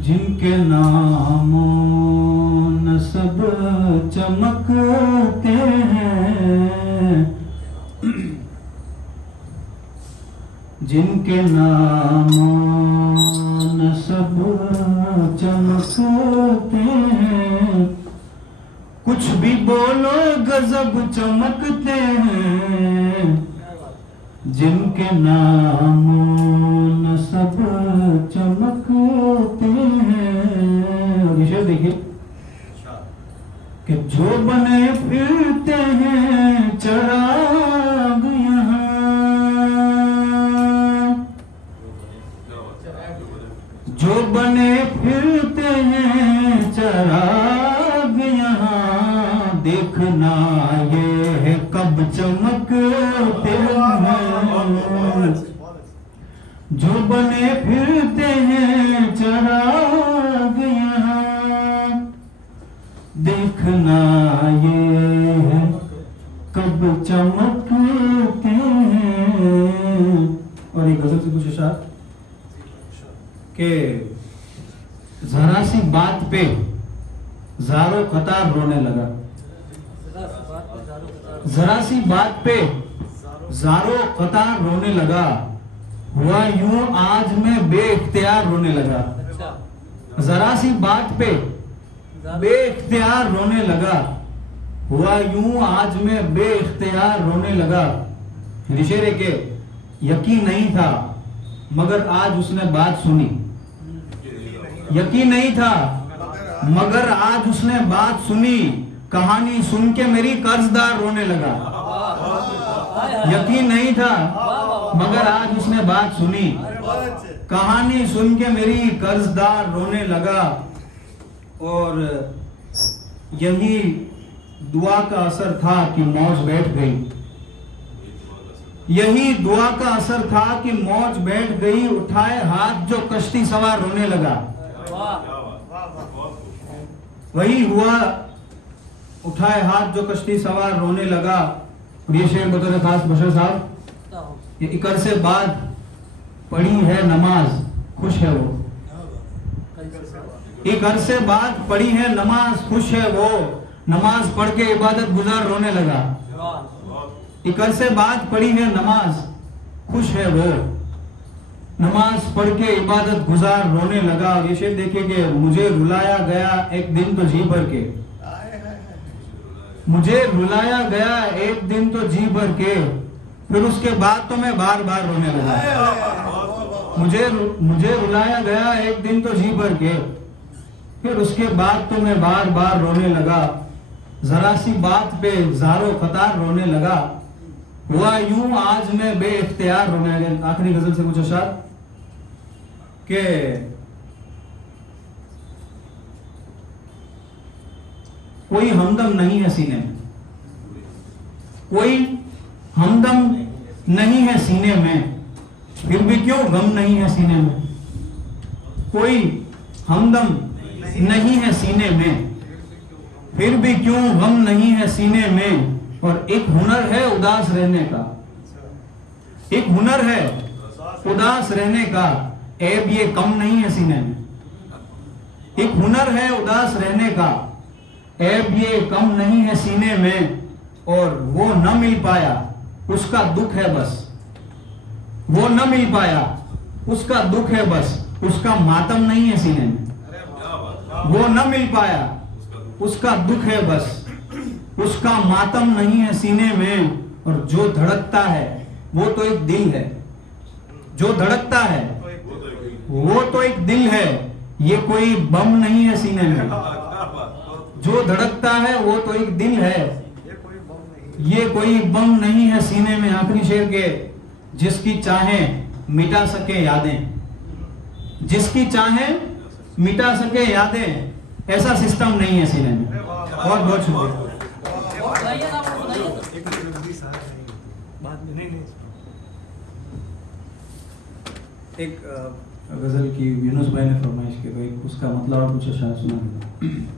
जिनके नामों न सब चमकते हैं, जिनके नामों न सब चमकते हैं, कुछ भी बोलो गजब चमकते हैं, जिनके नामों न सब चमकते हैं। और ये देखिए कि जो बने फिरते हैं चिराग यहाँ, जो बने फिरते हैं चिराग यहाँ, देखना ये है कब चमकते हैं। जो बने फिरते हैं चिराग यहाँ, देखना ये है कब चमकते हैं। और एक गजल से कुछ इशार के जरा सी बात पे ज़ारो कतार रोने लगा, जरा सी बात पे ज़ारो कतार रोने लगा, हुआ यूं आज मैं बेइख्तियार रोने लगा। जरा सी बात पे बेइख्तियार रोने लगा, हुआ यूं आज मैं बेइख्तियार रोने लगा। रिशेरे के यकीन नहीं था मगर आज उसने बात सुनी, यकीन नहीं था मगर आज उसने बात सुनी, कहानी सुन के मेरी कर्जदार रोने लगा। यकीन नहीं था मगर आज उसने बात सुनी, कहानी सुन के मेरी कर्जदार रोने लगा। और यही दुआ का असर था कि मौज बैठ गई, यही दुआ का असर था कि मौज बैठ गई। उठाए हाथ जो कश्ती सवार रोने लगा, वही हुआ, उठाए हाथ जो कश्ती सवार रोने लगा। ये शेर बतौर खास बशर साहब, ये इकर से बाद पढ़ी है नमाज खुश है वो, एक अरसे बाद पढ़ी है नमाज खुश है वो, नमाज पढ़ के इबादत गुजार रोने लगा। एक अरसे बाद पढ़ी है नमाज खुश है वो, नमाज पढ़ के इबादत गुजार रोने लगा। ये शेर देखिए कि मुझे रुलाया गया एक दिन तो जी भर के, मुझे रुलाया गया एक दिन तो जी भर के, फिर उसके बाद तो मैं बार बार रोने लगा। मुझे रुलाया गया एक दिन तो जी भर के, फिर उसके बाद तो मैं बार बार रोने लगा। जरा सी बात पे ज़ारो कतार रोने लगा, हुआ यूं आज मैं बेइख्तियार रोने लगा। आखिरी गजल से कुछ अशार के कोई हमदम नहीं है सीने में, कोई हमदम नहीं है सीने में, फिर भी क्यों गम नहीं है सीने में। कोई हमदम नहीं है सीने में, फिर भी क्यों गम नहीं है सीने में। और एक हुनर है उदास रहने का, एक हुनर है उदास रहने का, ऐब ये कम नहीं है सीने में। एक हुनर है उदास रहने का, ऐब ये कम नहीं है सीने में। और वो न मिल पाया उसका दुख है बस, वो न मिल पाया उसका दुख है बस, उसका मातम नहीं है सीने में। वो न मिल पाया उसका दुख है बस, उसका मातम नहीं है सीने में। और जो धड़कता है वो तो एक दिल है, जो धड़कता है वो तो एक दिल है, ये कोई बम नहीं है सीने में। जो धड़कता है वो तो एक दिल है, ये कोई बम नहीं है सीने में। आखिरी शेर के, जिसकी चाहें मिटा सके यादें, जिसकी चाहें मिटा सके यादें, ऐसा सिस्टम नहीं है सीने में। बहुत बहुत शुक्रिया। एक गजल की यूनुस भाई ने फरमाइश की, तो एक उसका मतलब और कुछ शायद सुना देगा।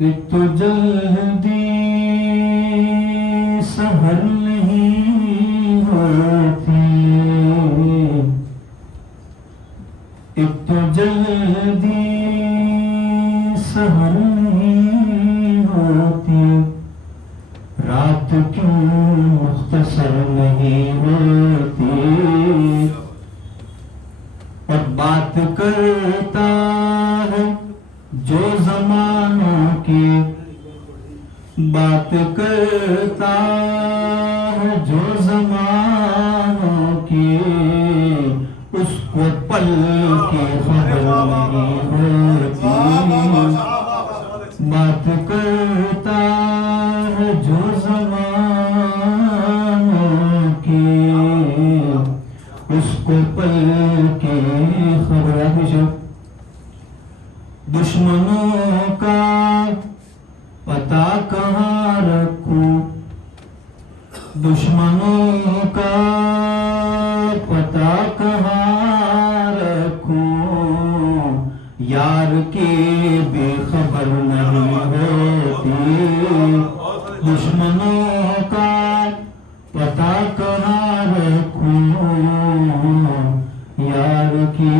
एक तो जल्दी सहर नहीं होती, एक जल्दी सहर नहीं होती, रात क्यों मुख्तसर नहीं होती। और बात करता है जो जमानों की, बात करता है जो जमानों की, उसको पल की खबर नहीं होती। बात करता है जो जमानों की, उसको पल की खबर है। दुश्मनों का पता कहाँ रखूं, दुश्मनों का पता कहाँ रखूं, यार की बेखबर नहीं होती। दुश्मनों का पता कहाँ रखूं, यार की